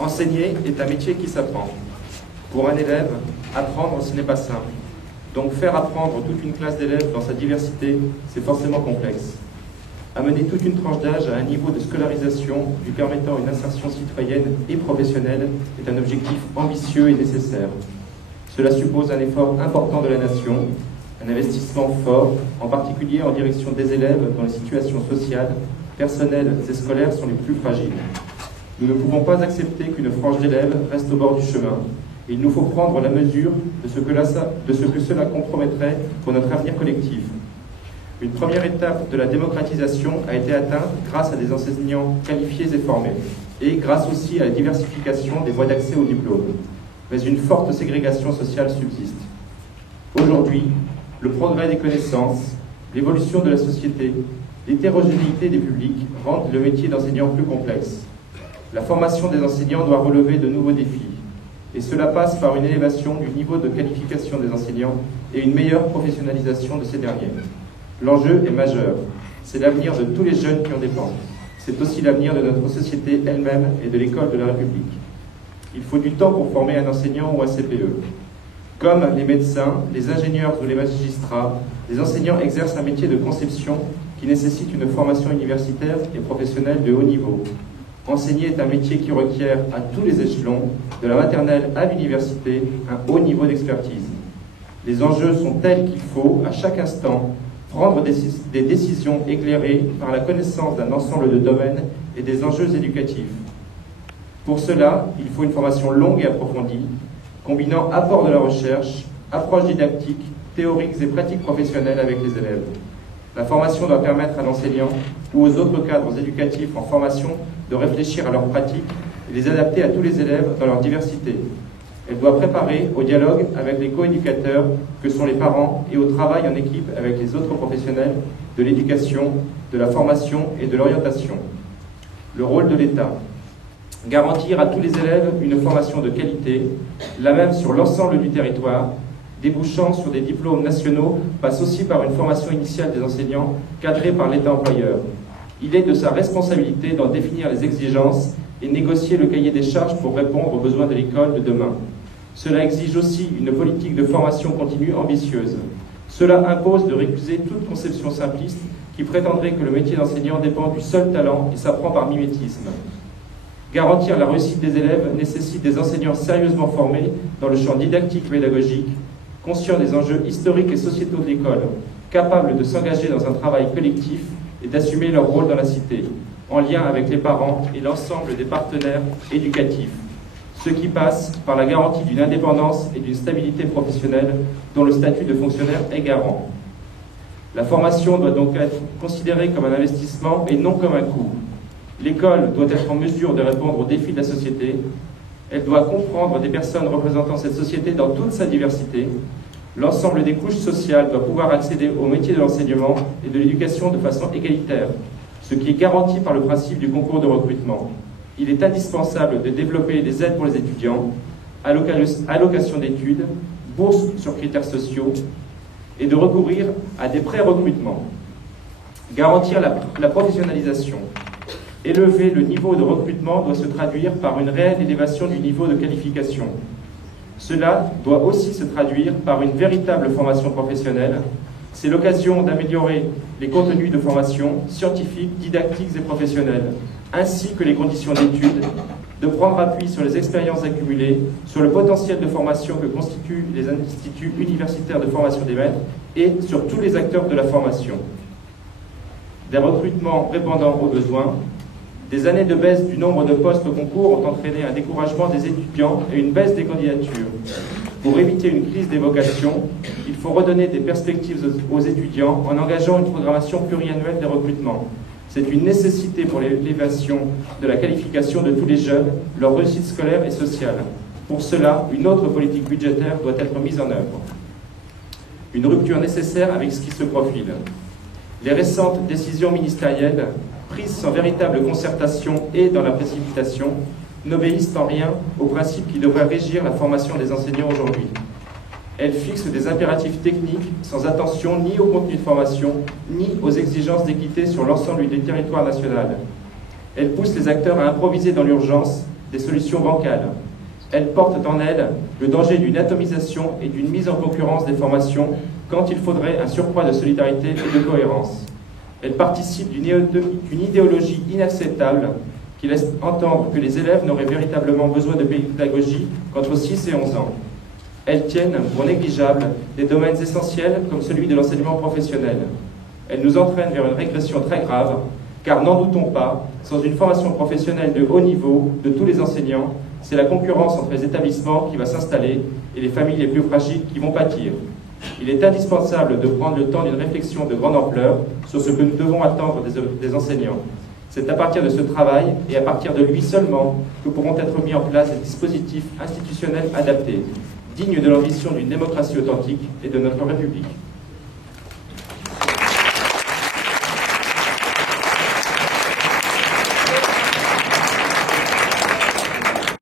Enseigner est un métier qui s'apprend. Pour un élève, apprendre, ce n'est pas simple. Donc faire apprendre toute une classe d'élèves dans sa diversité, c'est forcément complexe. Amener toute une tranche d'âge à un niveau de scolarisation lui permettant une insertion citoyenne et professionnelle est un objectif ambitieux et nécessaire. Cela suppose un effort important de la nation, un investissement fort, en particulier en direction des élèves dont les situations sociales, personnelles et scolaires sont les plus fragiles. Nous ne pouvons pas accepter qu'une frange d'élèves reste au bord du chemin. Il nous faut prendre la mesure de ce que cela compromettrait pour notre avenir collectif. Une première étape de la démocratisation a été atteinte grâce à des enseignants qualifiés et formés, et grâce aussi à la diversification des voies d'accès au diplôme. Mais une forte ségrégation sociale subsiste. Aujourd'hui, le progrès des connaissances, l'évolution de la société, l'hétérogénéité des publics rendent le métier d'enseignant plus complexe. La formation des enseignants doit relever de nouveaux défis, et cela passe par une élévation du niveau de qualification des enseignants et une meilleure professionnalisation de ces derniers. L'enjeu est majeur, c'est l'avenir de tous les jeunes qui en dépendent. C'est aussi l'avenir de notre société elle-même et de l'école de la République. Il faut du temps pour former un enseignant ou un CPE. Comme les médecins, les ingénieurs ou les magistrats, les enseignants exercent un métier de conception qui nécessite une formation universitaire et professionnelle de haut niveau. Enseigner est un métier qui requiert à tous les échelons, de la maternelle à l'université, un haut niveau d'expertise. Les enjeux sont tels qu'il faut, à chaque instant, prendre des décisions éclairées par la connaissance d'un ensemble de domaines et des enjeux éducatifs. Pour cela, il faut une formation longue et approfondie, combinant apport de la recherche, approche didactique, théoriques et pratiques professionnelles avec les élèves. La formation doit permettre à l'enseignant ou aux autres cadres éducatifs en formation de réfléchir à leurs pratiques et les adapter à tous les élèves dans leur diversité. Elle doit préparer au dialogue avec les co-éducateurs que sont les parents et au travail en équipe avec les autres professionnels de l'éducation, de la formation et de l'orientation. Le rôle de l'État. Garantir à tous les élèves une formation de qualité, la même sur l'ensemble du territoire, débouchant sur des diplômes nationaux, passe aussi par une formation initiale des enseignants cadrée par l'État employeur. Il est de sa responsabilité d'en définir les exigences et négocier le cahier des charges pour répondre aux besoins de l'école de demain. Cela exige aussi une politique de formation continue ambitieuse. Cela impose de récuser toute conception simpliste qui prétendrait que le métier d'enseignant dépend du seul talent et s'apprend par mimétisme. Garantir la réussite des élèves nécessite des enseignants sérieusement formés dans le champ didactique pédagogique, conscients des enjeux historiques et sociétaux de l'école, capables de s'engager dans un travail collectif et d'assumer leur rôle dans la cité, en lien avec les parents et l'ensemble des partenaires éducatifs, ce qui passe par la garantie d'une indépendance et d'une stabilité professionnelle dont le statut de fonctionnaire est garant. La formation doit donc être considérée comme un investissement et non comme un coût. L'école doit être en mesure de répondre aux défis de la société. Elle doit comprendre des personnes représentant cette société dans toute sa diversité. L'ensemble des couches sociales doit pouvoir accéder au métier de l'enseignement et de l'éducation de façon égalitaire, ce qui est garanti par le principe du concours de recrutement. Il est indispensable de développer des aides pour les étudiants, allocation d'études, bourses sur critères sociaux, et de recourir à des pré-recrutements. Garantir la professionnalisation. Élever le niveau de recrutement doit se traduire par une réelle élévation du niveau de qualification. Cela doit aussi se traduire par une véritable formation professionnelle. C'est l'occasion d'améliorer les contenus de formation scientifiques, didactiques et professionnels, ainsi que les conditions d'études, de prendre appui sur les expériences accumulées, sur le potentiel de formation que constituent les instituts universitaires de formation des maîtres et sur tous les acteurs de la formation. Des recrutements répondant aux besoins. Des années de baisse du nombre de postes au concours ont entraîné un découragement des étudiants et une baisse des candidatures. Pour éviter une crise des vocations, il faut redonner des perspectives aux étudiants en engageant une programmation pluriannuelle des recrutements. C'est une nécessité pour l'élévation de la qualification de tous les jeunes, leur réussite scolaire et sociale. Pour cela, une autre politique budgétaire doit être mise en œuvre. Une rupture nécessaire avec ce qui se profile. Les récentes décisions ministérielles, prises sans véritable concertation et dans la précipitation, n'obéissent en rien aux principes qui devraient régir la formation des enseignants aujourd'hui. Elles fixent des impératifs techniques sans attention ni au contenu de formation, ni aux exigences d'équité sur l'ensemble du territoire national. Elles poussent les acteurs à improviser dans l'urgence des solutions bancales. Elles portent en elles le danger d'une atomisation et d'une mise en concurrence des formations quand il faudrait un surcroît de solidarité et de cohérence. Elles participent d'une idéologie inacceptable qui laisse entendre que les élèves n'auraient véritablement besoin de pédagogie qu'entre 6 et 11 ans. Elles tiennent pour négligeables des domaines essentiels comme celui de l'enseignement professionnel. Elles nous entraînent vers une régression très grave, car n'en doutons pas, sans une formation professionnelle de haut niveau de tous les enseignants, c'est la concurrence entre les établissements qui va s'installer et les familles les plus fragiles qui vont pâtir. Il est indispensable de prendre le temps d'une réflexion de grande ampleur sur ce que nous devons attendre des enseignants. C'est à partir de ce travail et à partir de lui seulement que pourront être mis en place des dispositifs institutionnels adaptés, dignes de l'ambition d'une démocratie authentique et de notre République.